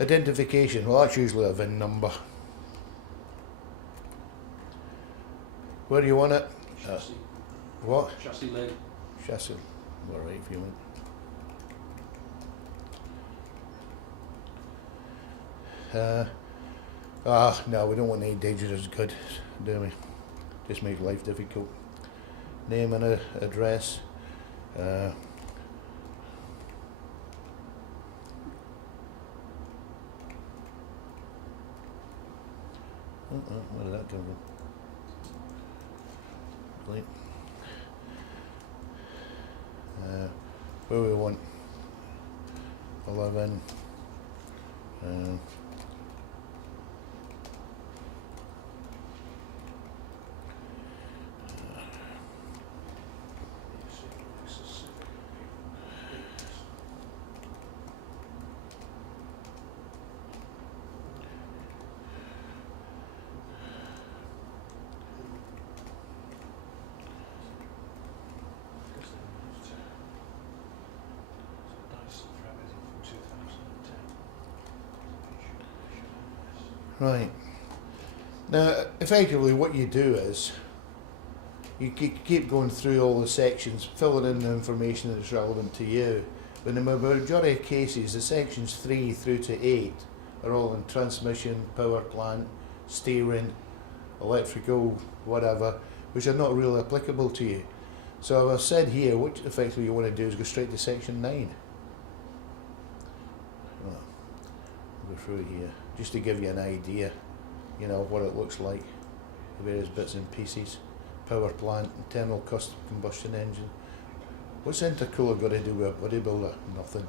Identification, well that's usually a VIN number. Where do you want it? Chassis. What? Chassis lane. Chassis. Alright if you want. No, we don't want any dangerous goods, do we? Just make life difficult. Name and address. Where did that come from? Right. Where we want 11. Right. Now, effectively what you do is you keep going through all the sections, filling in the information that's relevant to you. But in the majority of cases, the sections 3 through to 8 are all in transmission, power plant, steering, electrical, whatever, which are not really applicable to you. So I've said here, what effectively you want to do is go straight to section 9. Go through here, just to give you an idea, you know, what it looks like, the various bits and pieces. Power plant, internal combustion engine. What's intercooler got to do with a bodybuilder? Nothing.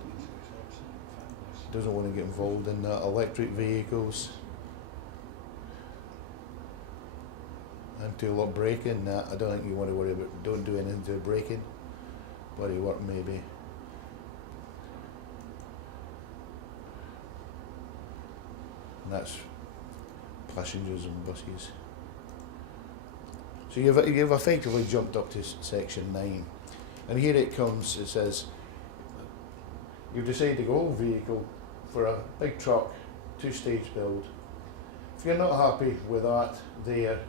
Doesn't want to get involved in that. Electric vehicles. Anti-lock braking, nah, I don't think you want to worry about, don't do anything to braking. Body work maybe. And that's passengers and buses. So you've effectively jumped up to section 9. And here it comes, it says, you've decided to go vehicle for a big truck, 2-stage build. If you're not happy with that there,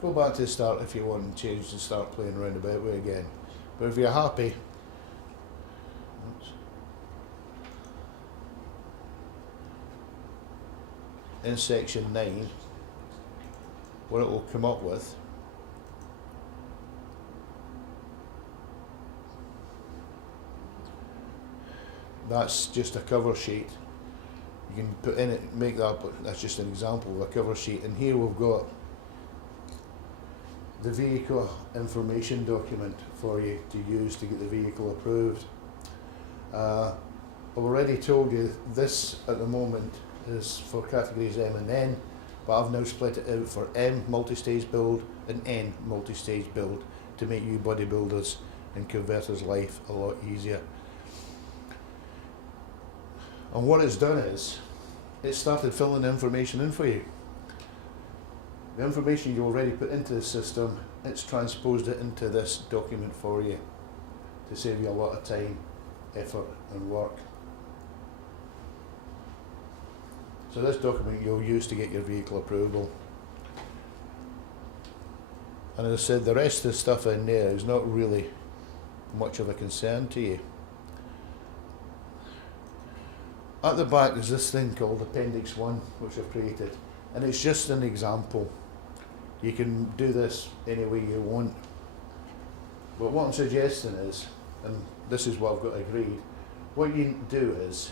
go back to the start if you want and change and start playing around about with it again. But if you're happy, in section 9, what it will come up with that's just a cover sheet. You can put in it, make that, but that's just an example of a cover sheet. And here we've got the vehicle information document for you to use to get the vehicle approved. I've already told you this at the moment is for categories M and N, but I've now split it out for M multi-stage build and N multi-stage build to make you bodybuilders and converters life a lot easier. And what it's done is, it started filling the information in for you. The information you already put into the system, it's transposed it into this document for you to save you a lot of time, effort and work. So this document you'll use to get your vehicle approval. And as I said, the rest of the stuff in there is not really much of a concern to you. At the back there's this thing called Appendix 1, which I've created, and it's just an example. You can do this any way you want. But what I'm suggesting is, and this is what I've got agreed, what you do is,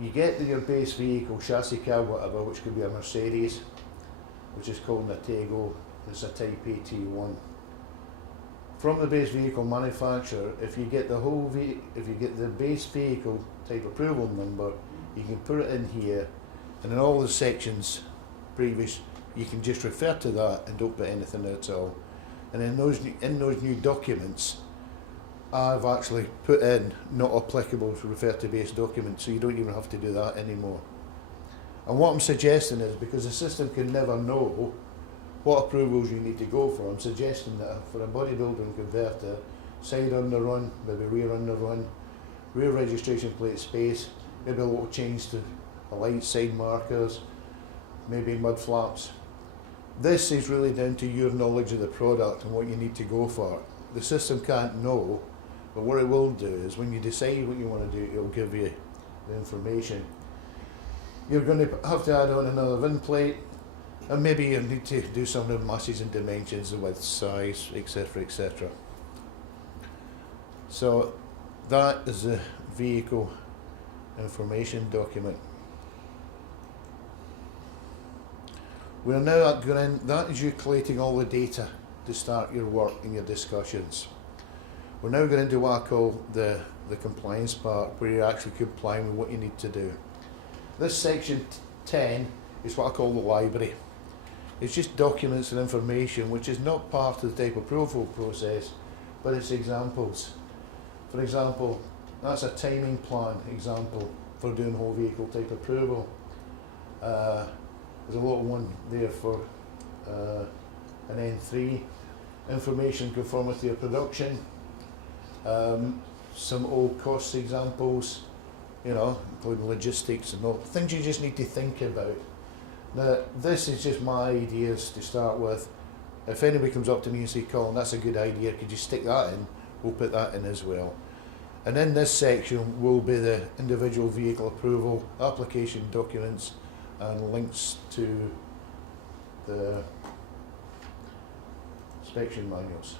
you get your base vehicle, chassis car, whatever, which could be a Mercedes, which is called an Atego, it's a Type A T1. From the base vehicle manufacturer, if you get the base vehicle type approval number, you can put it in here, and in all the sections previous, you can just refer to that and don't put anything at all. And in those new documents, I've actually put in not applicable to refer to base documents, so you don't even have to do that anymore. And what I'm suggesting is, because the system can never know what approvals you need to go for, I'm suggesting that for a bodybuilder and converter, side on the run, maybe rear on the run, rear registration plate space, maybe a little change to the light side markers, maybe mud flaps. This is really down to your knowledge of the product and what you need to go for. The system can't know, but what it will do is when you decide what you want to do, it'll give you the information. You're going to have to add on another VIN plate, and maybe you need to do some of the masses and dimensions, the width, size, etc., etc. So that is the vehicle information document. We're now going in, that is you collating all the data to start your work and your discussions. We're now going into what I call the compliance part, where you're actually complying with what you need to do. This section 10 is what I call the library. It's just documents and information which is not part of the type approval process, but it's examples. For example, that's a timing plan example for doing whole vehicle type approval. There's a little one there for an N3, information conformity of production, some old cost examples, you know, including logistics and all, things you just need to think about. Now, this is just my ideas to start with. If anybody comes up to me and say, Colin, that's a good idea, could you stick that in? We'll put that in as well. And in this section will be the individual vehicle approval, application documents, and links to the inspection manuals.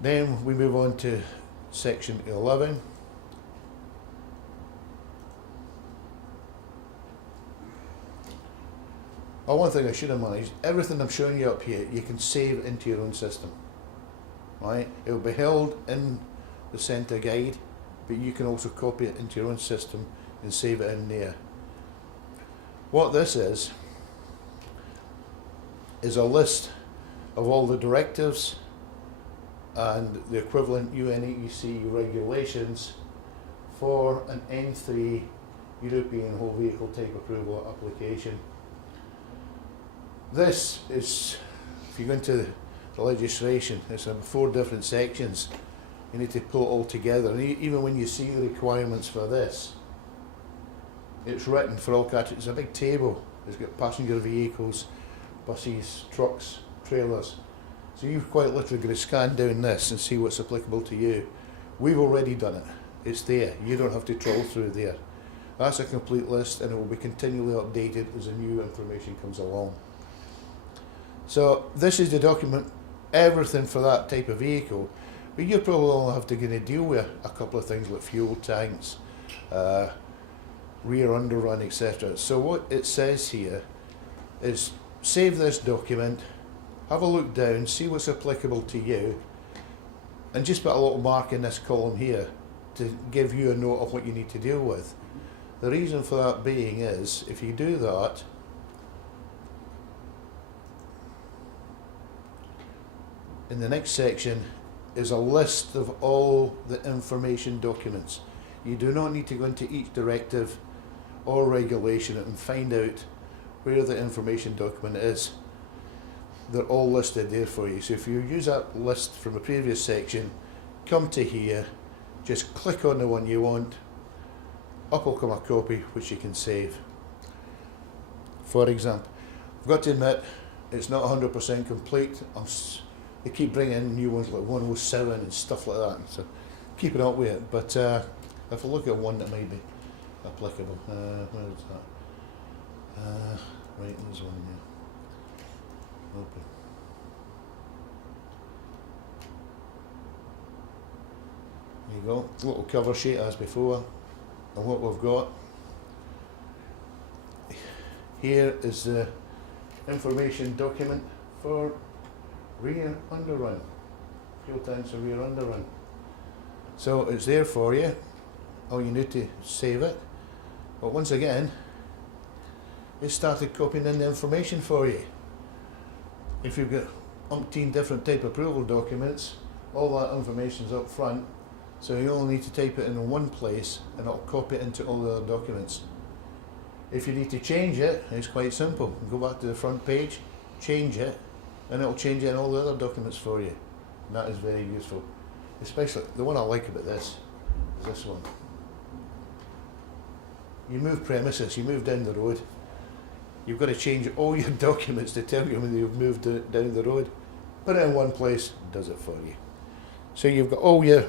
Then we move on to section 11. Oh, one thing I should have managed, everything I'm showing you up here, you can save into your own system. Right? It will be held in the SENTA guide, but you can also copy it into your own system and save it in there. What this is a list of all the directives and the equivalent UNEC regulations for an N3 European whole vehicle type approval application. This is, if you go into the legislation, it's 4 different sections. You need to pull it all together, and even when you see the requirements for this, it's written for all categories. It's a big table. It's got passenger vehicles, buses, trucks, trailers. So you've quite literally got to scan down this and see what's applicable to you. We've already done it. It's there. You don't have to troll through there. That's a complete list, and it will be continually updated as the new information comes along. So this is the document, everything for that type of vehicle. But you probably only have to deal with a couple of things like fuel tanks, rear underrun, etc. So what it says here is save this document, have a look down, see what's applicable to you, and just put a little mark in this column here to give you a note of what you need to deal with. The reason for that being is, if you do that, in the next section is a list of all the information documents. You do not need to go into each directive or regulation and find out where the information document is. They're all listed there for you. So if you use that list from a previous section, come to here, just click on the one you want, up will come a copy which you can save. For example, I've got to admit, it's not 100% complete. They keep bringing in new ones like 107 and stuff like that, so keeping up with it. But if I look at one that might be applicable, where is that? Right, there's one there. Open. There you go, little cover sheet as before. And what we've got here is the information document for rear underrun, fuel tanks and rear underrun. So it's there for you. All you need to save it. But once again, it started copying in the information for you. If you've got umpteen different type approval documents, all that information's up front. So you only need to type it in one place and it'll copy it into all the other documents. If you need to change it, it's quite simple. Go back to the front page, change it, and it'll change it in all the other documents for you. And that is very useful. Especially, the one I like about this is this one. you move premises, you move down the road. You've got to change all your documents to tell you when you've moved down the road. Put it in one place, does it for you. So you've got all your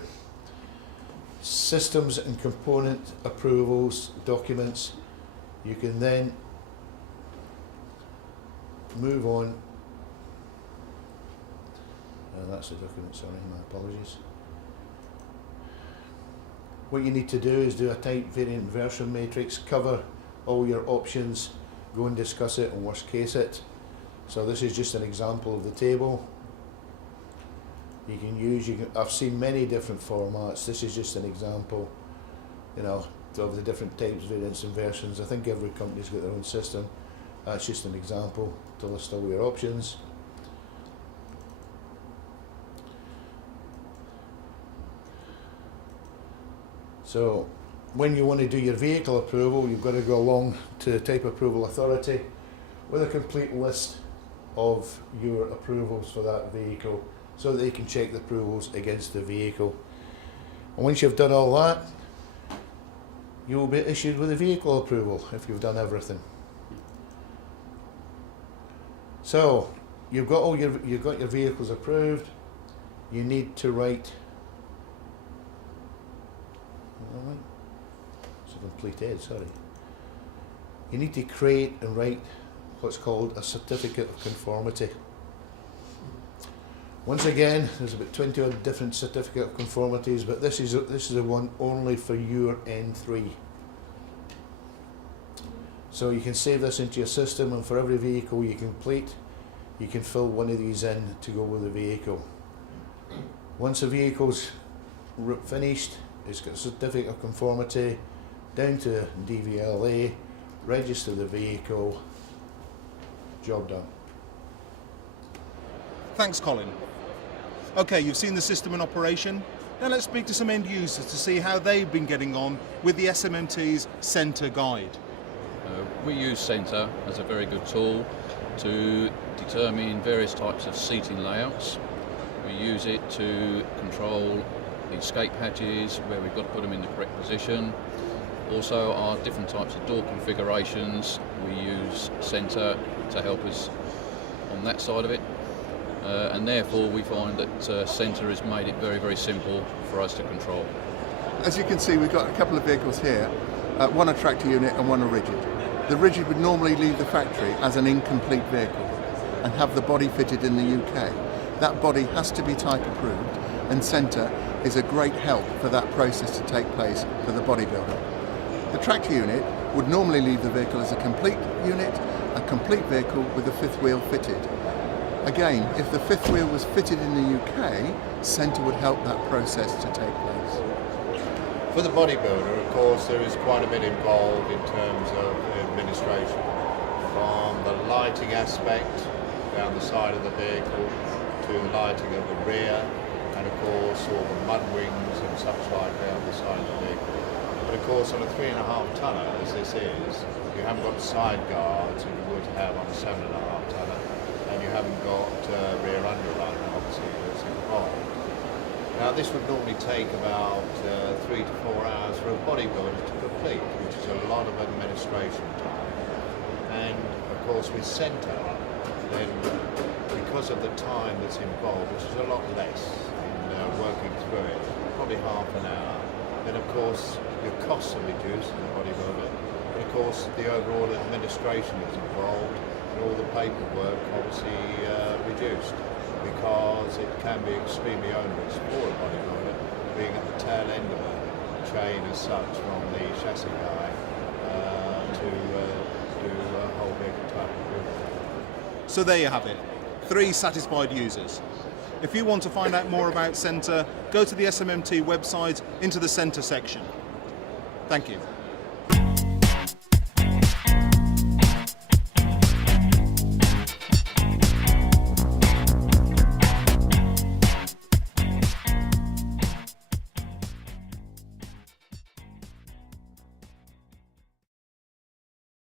systems and component approvals, documents. You can then move on. That's the document, sorry, my apologies. What you need to do is do a type variant inversion matrix, cover all your options, go and discuss it and worst case it. So this is just an example of the table. You can use, I've seen many different formats. This is just an example, you know, of the different types, variants and versions. I think every company's got their own system. That's just an example to list all your options. So when you want to do your vehicle approval, you've got to go along to the type approval authority with a complete list of your approvals for that vehicle so that they can check the approvals against the vehicle. And once you've done all that, you will be issued with a vehicle approval if you've done everything. So you've got your vehicles approved. You need to write. It's a completed, sorry. You need to create and write what's called a certificate of conformity. Once again, there's about 20 odd different certificate of conformities, but this is a one only for your N3. So you can save this into your system, and for every vehicle you complete, you can fill one of these in to go with the vehicle. Once the vehicle's finished, it's got a certificate of conformity, down to DVLA, register the vehicle, job done. Thanks, Colin. Okay, you've seen the system in operation. Now let's speak to some end users to see how they've been getting on with the SMMT's SENTA guide. We use SENTA as a very good tool to determine various types of seating layouts. We use it to control the escape hatches, where we've got to put them in the correct position. Also our different types of door configurations, we use SENTA to help us on that side of it. And therefore we find that SENTA has made it very, very simple for us to control. As you can see, we've got a couple of vehicles here, one a tractor unit and one a rigid. The rigid would normally leave the factory as an incomplete vehicle and have the body fitted in the UK. That body has to be type approved, and SENTA is a great help for that process to take place for the bodybuilder. The tractor unit would normally leave the vehicle as a complete unit, a complete vehicle with the fifth wheel fitted. Again, if the fifth wheel was fitted in the UK, SENTA would help that process to take place. For the bodybuilder, of course, there is quite a bit involved in terms of administration. From the lighting aspect down the side of the vehicle to the lighting of the rear, and of course all the mud wings and such like down the side of the vehicle. But of course on a 3.5 tonner, as this is, you haven't got side guards as you would have on a 7.5 tonner, and you haven't got rear underrun, obviously, that's involved. Now this would normally take about 3 to 4 hours for a bodybuilder to complete, which is a lot of administration time. And of course with SENTA, then because of the time that's involved, which is a lot less in working through it, probably half an hour, then of course your costs are reduced as a bodybuilder, but of course the overall administration is involved and all the paperwork obviously reduced, because it can be extremely onerous for a bodybuilder being at the tail end of a chain as such, from the chassis guy to do a whole vehicle type of build. So there you have it, 3 satisfied users. If you want to find out more about SENTA, go to the SMMT website into the SENTA section. Thank you.